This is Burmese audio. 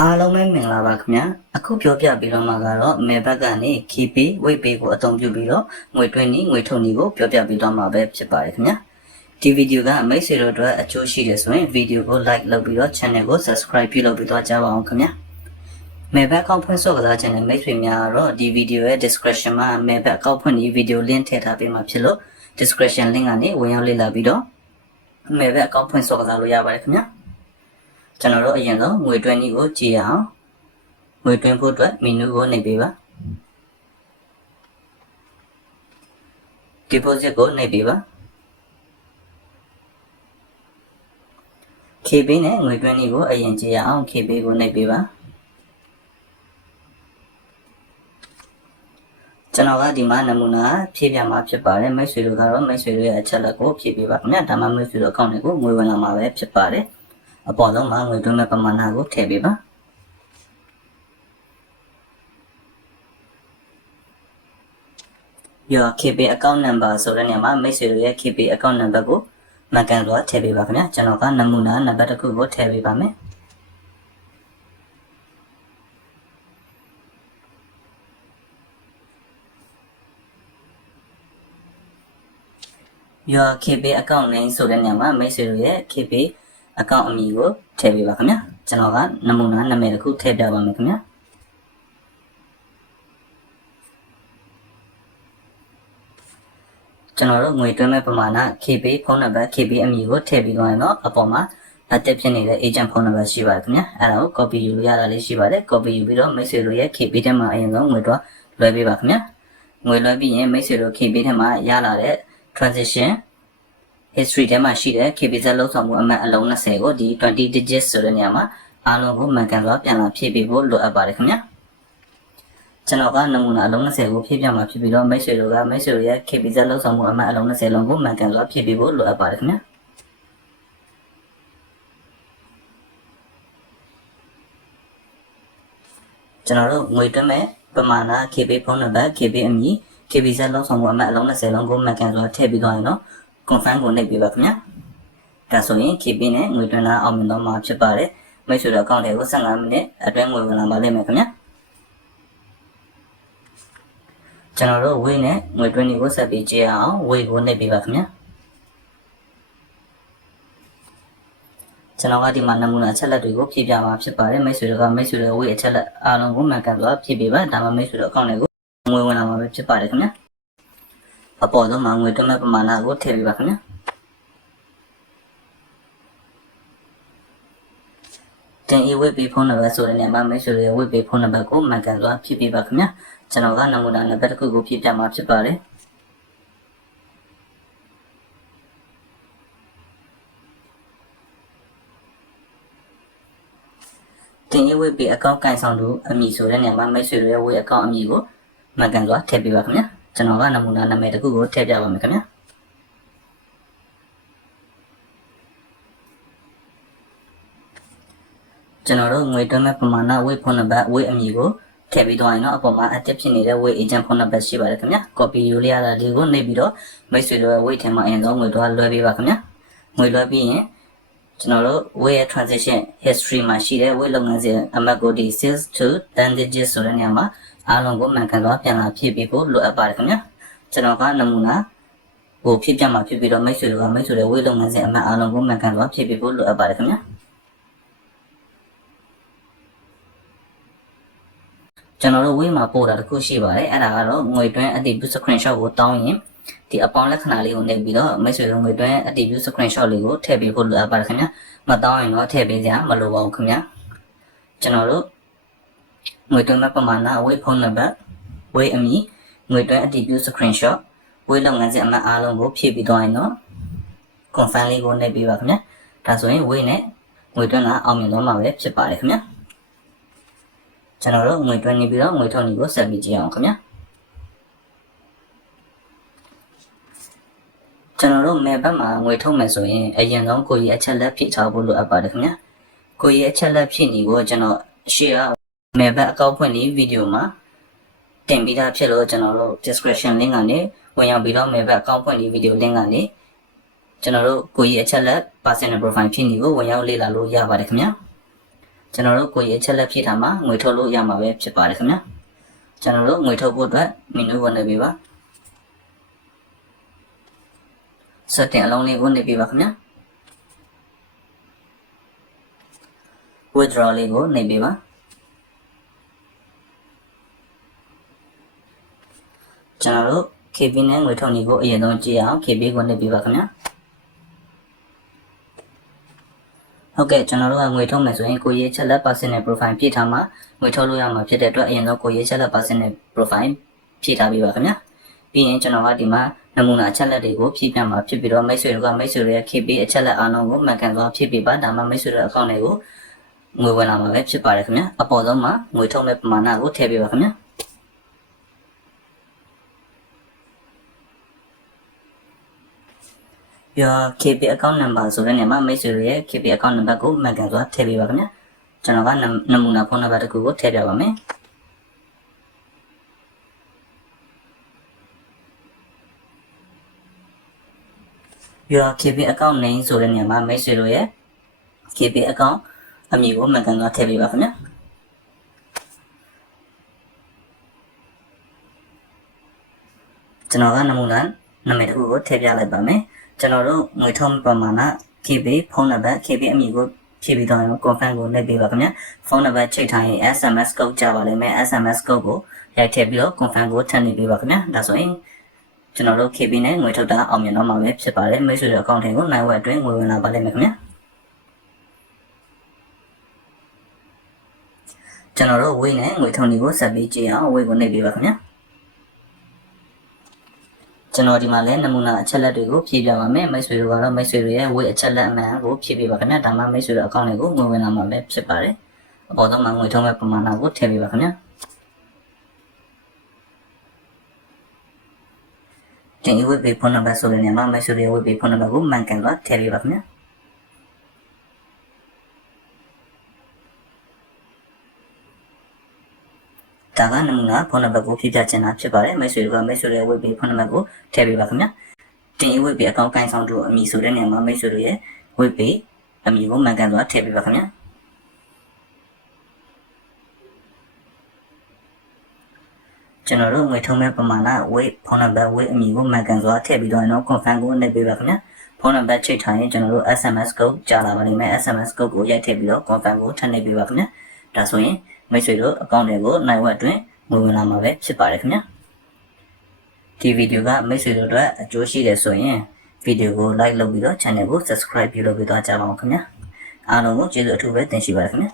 အားလုံးပဲမင်္ဂလာပါခင်ဗျာအခုပြောပြပြီးတော့မှာကတော့မေဘက်ကနေ KP weight pay ကိုအသုံးပြုပြီးတော့ငွေတွင်းနည်းငွေထုတ်နည်းကိုပြောပြပြီးတော့မှာပဲဖြစ်ပါတယ်ခင်ဗျာဒီဗီဒီယိုကမိတ်ဆွေတို့အတွက်အကျိုးရှိတယ်ဆိုရင်ဗီဒီယိုကို like လုပ်ပြီးတော့ channel ကို subscribe ပြုလုပ်ပြီးတော့ကြားပါအောင်ခင်ဗျာမေဘက်အကောင့်ဖွင့်ဆိုကစားခြင်းနဲ့မိတ်ဆွေများကတော့ဒီဗီဒီယိုရဲ့ description မှာမေဘက်အကောင့်ဖွင့်နည်းဗီဒီယို link ထည့်ထားပေးမှာဖြစ်လို့ description link ကနေဝင်ရောက်လေ့လာပြီးတော့မေဘက်အကောင့်ဖွင့်ဆိုကစားလို့ရပါတယ်ခင်ဗျာ ကျွန်တော်တို့အရင်ဆုံးငွေတွင်းနည်းကိုကြည့်ရအောင်ငွေတွင်းဖို့အတွက်မီနူကိုနှိပ်ပေးပါ deposit ကိုနှိပ်ပေးပါ KB နဲ့ငွေတွင်းလေးကိုအရင်ကြည့်ရအောင် KB ကိုနှိပ်ပေးပါကျွန်တော်ကဒီမှာနမူနာဖြည့်ပြမှာဖြစ်ပါတယ်မိတ်ဆွေတို့ကတော့မိတ်ဆွေတို့ရဲ့အချက်လက်ကိုဖြည့်ပေးပါခင်ဗျာဒါမှမိတ်ဆွေတို့အကောင့်တွေကိုငွေဝင်လာမှာပဲဖြစ်ပါတယ် အပေါ်ဆုံးမှာငွေတွင်းမဲ့ပမာဏကိုထည့်ပေးပါ your KP account number ဆိုတဲ့နေရာမှာမိတ်ဆွေတို့ရဲ့ KP account number ကိုမှတ်ကန်စွာထည့်ပေးပါခင်ဗျာကျွန်တော်ကနမူနာနံပါတ်တစ်ခုကိုထည့်ပေးပါမယ် your KP account name ဆိုတဲ့နေရာမှာမိတ်ဆွေတို့ရဲ့ KP account အမည်ကိုထည့်ပေးပါခင်ဗျာကျွန်တော်ကနမူနာနာမည်တစ်ခုထည့်ပြပါမယ်ခင်ဗျာကျွန်တော်တို့ငွေသွင်းမဲ့ပမာဏ KB ဖုန်းနံပါတ် KB အမည်ကိုထည့်ပြီးတော့ရင်တော့အပေါ်မှာအတက်ဖြစ်နေတဲ့ agent ဖုန်းနံပါတ်ရှိပါတယ်ခင်ဗျာအဲ့ဒါကို copy ယူလို့ရတာလေးရှိပါတယ် copy ယူပြီးတော့မိတ်ဆွေတို့ရဲ့ KB ထဲမှာအရင်ဆုံးငွေတော့လွှဲပေးပါခင်ဗျာငွေလွှဲပြီးရင်မိတ်ဆွေတို့ KB ထဲမှာရလာတဲ့ transition history ထဲမှာရှိတဲ့ KB ဇက်လုံးဆောင်မှုအမှတ်အလုံး20ကိုဒီ20 digits ဆိုတဲ့နေရာမှာအားလုံးကိုမှန်ကန်စွာပြန်လာဖြည့်ပေးဖို့လိုအပ်ပါတယ်ခင်ဗျာကျွန်တော်ကနမူနာအလုံး20ကိုဖြည့်ပြမှာဖြစ်ပြီးတော့မိတ်ဆွေတို့ကမိတ်ဆွေတို့ရဲ့ KPZ လောက်ဆောင်မှုအမှတ်အလုံး20လုံးကိုမှန်ကန်စွာဖြည့်ပေးဖို့လိုအပ်ပါတယ်ခင်ဗျာကျွန်တော်တို့ငွေတွင်းမဲ့ပမာဏ KB ဖုန်းနံပါတ် KB အမည် KPZ လောက်ဆောင်မှုအမှတ်အလုံး20လုံးကိုမှန်ကန်စွာထည့်ပြီးတော့ရင်တော့ confirm ကိုနှိပ်ပေးပါခင်ဗျာဒါဆိုရင် KB နဲ့ငွေတွင်းလာအောင်မြင်တော့မှာဖြစ်ပါတယ်မိတ်ဆွေတို့အကောင့်တွေကို15မိနစ်အတွင်းငွေဝင်လာပါလိမ့်မယ်ခင်ဗျာကျွန်တော်တို့ဝေးနဲ့ငွေတွင်းတွေကိုဆက်ပြီးကြည့်အောင်ဝေးကိုနှိပ်ပေးပါခင်ဗျာကျွန်တော်ကဒီမှာနမူနာအချက်လက်တွေကိုဖြည့်ပြမှာဖြစ်ပါတယ်မိတ်ဆွေတို့ကမိတ်ဆွေတို့ဝေးအချက်လက်အားလုံးကိုမှန်ကန်စွာဖြည့်ပေးပါဒါမှမိတ်ဆွေတို့အကောင့်တွေကိုငွေဝင်လာမှာပဲဖြစ်ပါတယ်ခင်ဗျာ အပေါ်ဆုံးမှာငွေတွင်းမဲ့ပမာဏကိုထည့်ပေးပါခင်ဗျာတင်ဤဝေးပြီးဖုန်းနံပါတ်ဆိုတဲ့နေရာမှာမိတ်ဆွေတို့ရဲ့ဝေးပြီးဖုန်းနံပါတ်ကိုမှန်ကန်စွာဖြည့်ပေးပါခင်ဗျာကျွန်တော်ကနမူနာနံပါတ်တစ်ခုကိုဖြည့်ပြမှာဖြစ်ပါတယ်တင်ရဝေးပြီးအကောင့်ကန်ဆောင်သူအမည်ဆိုတဲ့နေရာမှာမိတ်ဆွေတို့ရဲ့ဝေးအကောင့်အမည်ကိုမှန်ကန်စွာထည့်ပေးပါခင်ဗျာ ကျွန်တော်ကနမူနာနာမည်တစ်ခုကိုထည့်ပြပါမယ်ခင်ဗျာကျွန်တော်တို့ငွေတွင်းမဲ့ပမာဏဝေးဖုန်းနံပါတ်ဝေးအမည်ကိုထည့်ပြီးတော့ရင်တော့အပေါ်မှာ active ဖြစ်နေတဲ့ weight agent ဖုန်းနံပါတ်ရှိပါတယ်ခင်ဗျာ copy ယူလိုက်ရတာဒီကိုနှိပ်ပြီးတော့မိတ်ဆွေတို့ရဲ့ weight ထဲမှာအရင်ဆုံးငွေတော့လွှဲပေးပါခင်ဗျာငွေလွှဲပြီးရင်ကျွန်တော်တို့ weight transition history မှာရှိတဲ့ weight လုပ်ငန်းစဉ်အမှတ်ကိုဒီ sales to 10 digits ဆိုတဲ့နေရာမှာ အားလုံးကိုမှန်ကန်စွာပြန်လာဖြည့်ပေးဖို့လိုအပ်ပါတယ်ခင်ဗျာကျွန်တော်ကနမူနာကိုဖြည့်ပြမှာဖြစ်ပြီးတော့မိတ်ဆွေတို့ကမိတ်ဆွေတွေ weight လုပ်ငန်းစဉ်အမှတ်အားလုံးကိုမှန်ကန်စွာဖြည့်ပေးဖို့လိုအပ်ပါတယ်ခင်ဗျာကျွန်တော်တို့ဝေးမှာပို့တာတခုရှိပါတယ်အဲ့ဒါကတော့ငွေတွင်းအတည်ပြု screenshot ကိုတောင်းရင်ဒီအပေါင်းလက္ခဏာလေးကိုနှိပ်ပြီးတော့မိတ်ဆွေတို့ငွေတွင်းအတည်ပြု screenshot လေးကိုထည့်ပေးဖို့လိုအပ်ပါတယ်ခင်ဗျာမတောင်းရင်တော့ထည့်ပေးစရာမလိုပါဘူးခင်ဗျာကျွန်တော်တို့ ငွေတွင်းမဲ့ပမာဏဝေးဖုန်းနံပါတ်ဝေးအမည်ငွေတွင်းအတည်ပြု screenshot ဝေးလုပ်ငန်းစဉ်အမှတ်အားလုံးကိုဖြည့်ပြီးတော့ရင်တော့ confirm လေးကိုနှိပ်ပေးပါခင်ဗျာဒါဆိုရင်ဝေးနဲ့ငွေတွင်းကအောင်မြင်တော့မှာပဲဖြစ်ပါတယ်ခင်ဗျာကျွန်တော်တို့ငွေတွင်းနေပြီးတော့ငွေထုတ်နေကိုဆက်ပြီးကြည့်အောင်ခင်ဗျာကျွန်တော်တို့မဲဘက်မှာငွေထုတ်မယ်ဆိုရင်အရင်ဆုံးကိုကြီးအချက်လက်ဖြည့်ထားဖို့လိုအပ်ပါတယ်ခင်ဗျာကိုကြီးအချက်လက်ဖြည့်နေကိုကျွန်တော်ရှေ့က မဲဘက်အကောက်ဖွင့်နေဗီဒီယိုမှာတင်ပြီးသားဖြစ်လို့ကျွန်တော်တို့ description link ကနေဝင်ရောက်ပြီးတော့မဲဘက်အကောက်ဖွင့်နေဗီဒီယို link ကနေကျွန်တော်တို့ကိုကြီးအချက်လက် personal profile ဖြစ်နေကိုဝင်ရောက်လေ့လာလို့ရပါတယ်ခင်ဗျာကျွန်တော်တို့ကိုယ်ရေးအချက်လက်ဖြည့်ထားမှာငွေထုတ်လို့ရမှာပဲဖြစ်ပါတယ်ခင်ဗျာကျွန်တော်တို့ငွေထုတ်ဖို့အတွက်မင်းနူဝင်နေပြီပါစတင်အလုံးလေးကိုနေပြီပါခင်ဗျာ withdraw လေးကိုနေပြီပါ ကျွန်တော်တို့ KB နဲ့ငွေထုတ်နည်းကိုအရင်ဆုံးကြည့်အောင် KB ကိုနေပြီပါခင်ဗျာဟုတ်ကဲ့ကျွန်တော်တို့ကငွေထုတ်မယ်ဆိုရင်ကိုရေးချက်လက် personal profile ဖြည့်ထားမှာငွေထုတ်လို့ရမှာဖြစ်တဲ့အတွက်အရင်ဆုံးကိုရေးချက်လက် personal profile ဖြည့်ထားပြီးပါခင်ဗျာပြီးရင်ကျွန်တော်ကဒီမှာနမူနာအချက်လက်တွေကိုဖြည့်ပြမှာဖြစ်ပြီးတော့မိတ်ဆွေတို့ကမိတ်ဆွေတွေရဲ့ KB အချက်လက်အားလုံးကိုမှန်ကန်စွာဖြည့်ပြပါဒါမှမိတ်ဆွေတို့အကောင့်တွေကိုငွေဝင်လာမှာပဲဖြစ်ပါတယ်ခင်ဗျာအပေါ်ဆုံးမှာငွေထုတ်မဲ့ပမာဏကိုထည့်ပြပါခင်ဗျာ ပြ KB account number ဆိုတဲ့နေရာမှာမိတ်ဆွေတွေရဲ့ KB account number ကိုမှန်ကန်စွာထည့်ပေးပါခင်ဗျာကျွန်တော်ကနမူနာဖုန်းနံပါတ်တစ်ခုကိုထည့်ပြပါမယ်ပြ KB account name ဆိုတဲ့နေရာမှာမိတ်ဆွေတို့ရဲ့ KB account အမည်ကိုမှန်ကန်စွာထည့်ပေးပါခင်ဗျာကျွန်တော်ကနမူနာနာမည်တစ်ခုကိုထည့်ပြလိုက်ပါမယ် ကျွန်တော်တို့ငွေထုံးပမာဏ KB ဖုန်းနံပါတ် KB အမည်ကိုဖြည့်ပြီးတော့ရင် confirm ကိုနှိပ်ပေးပါခင်ဗျာဖုန်းနံပါတ်ချိန်ထားရင် SMS code ကြပါလိမ့်မယ် SMS code ကိုရိုက်ထည့်ပြီးတော့ confirm ကိုထပ်နေပေးပါခင်ဗျာဒါဆိုရင်ကျွန်တော်တို့ KB နဲ့ငွေထုတ်တာအောင်မြင်တော့မှာပဲဖြစ်ပါတယ်မိတ်ဆွေတို့အကောင့်ထဲကိုနိုင်ဝက်အတွင်းငွေဝင်လာပါလိမ့်မယ်ခင်ဗျာကျွန်တော်တို့ဝေးနဲ့ငွေထုံတွေကိုဆက်ပြီးကြည့်အောင်ဝေးကိုနှိပ်ပေးပါခင်ဗျာ ကျွန်တော်ဒီမှာလည်းနမူနာအချက်လက်တွေကိုဖြည့်ပြပါမယ်မိတ်ဆွေတို့ကတော့မိတ်ဆွေတွေရဲ့ဝေးအချက်လက်အမှန်ကိုဖြည့်ပြပါခင်ဗျာဒါမှမိတ်ဆွေတို့အကောင့်တွေကိုငွေဝင်လာမှာပဲဖြစ်ပါတယ်အပေါ်ဆုံးမှာငွေထုံးမဲ့ပမာဏကိုထည့်ပြပါခင်ဗျာတင်ဝေးပေးဖုန်းနံပါတ်ဆိုတဲ့နေရာမှာမိတ်ဆွေတွေရဲ့ဝေးပေးဖုန်းနံပါတ်ကိုမှန်ကန်စွာထည့်ပြပါခင်ဗျာ ဒါကနမူနာဖုန်းနံပါတ်ကိုဖြည့်ပြချင်တာဖြစ်ပါတယ်မိတ်ဆွေတို့ကမိတ်ဆွေတွေရဲ့ဝေးပေးဖုန်းနံပါတ်ကိုထည့်ပေးပါခင်ဗျာတင်ဝေးပေးအကောင့်ကိုင်းဆောင်တို့အမည်ဆိုတဲ့နေရာမှာမိတ်ဆွေတို့ရဲ့ဝေးပေးအမည်ကိုမှန်ကန်စွာထည့်ပေးပါခင်ဗျာကျွန်တော်တို့ငွေထုံးမဲ့ပမာဏဝေးဖုန်းနံပါတ်ဝေးအမည်ကိုမှန်ကန်စွာထည့်ပြီးတော့ရင်တော့ confirm ကိုနှိပ်ပေးပါခင်ဗျာဖုန်းနံပါတ်ချိန်ထားရင်ကျွန်တော်တို့ SMS code ကြာလာပါလိမ့်မယ် SMS code ကိုရိုက်ထည့်ပြီးတော့ confirm ကိုထပ်နှိပ်ပေးပါခင်ဗျာဒါဆိုရင် မိတ်ဆွေတို့အကောင့်တွေကိုနိုင်ဝက်အတွင်းငွေဝင်လာမှာပဲဖြစ်ပါတယ်ခင်ဗျာဒီဗီဒီယိုကမိတ်ဆွေတို့အတွက်အကျိုးရှိတယ်ဆိုရင်ဗီဒီယိုကို like လုပ်ပြီးတော့ channel ကို subscribe ပြုလုပ်ပြီးတော့ကြပါအောင်ခင်ဗျာအားလုံးကိုကျေးဇူးအထူးပဲတင်ရှိပါတယ်ခင်ဗျာ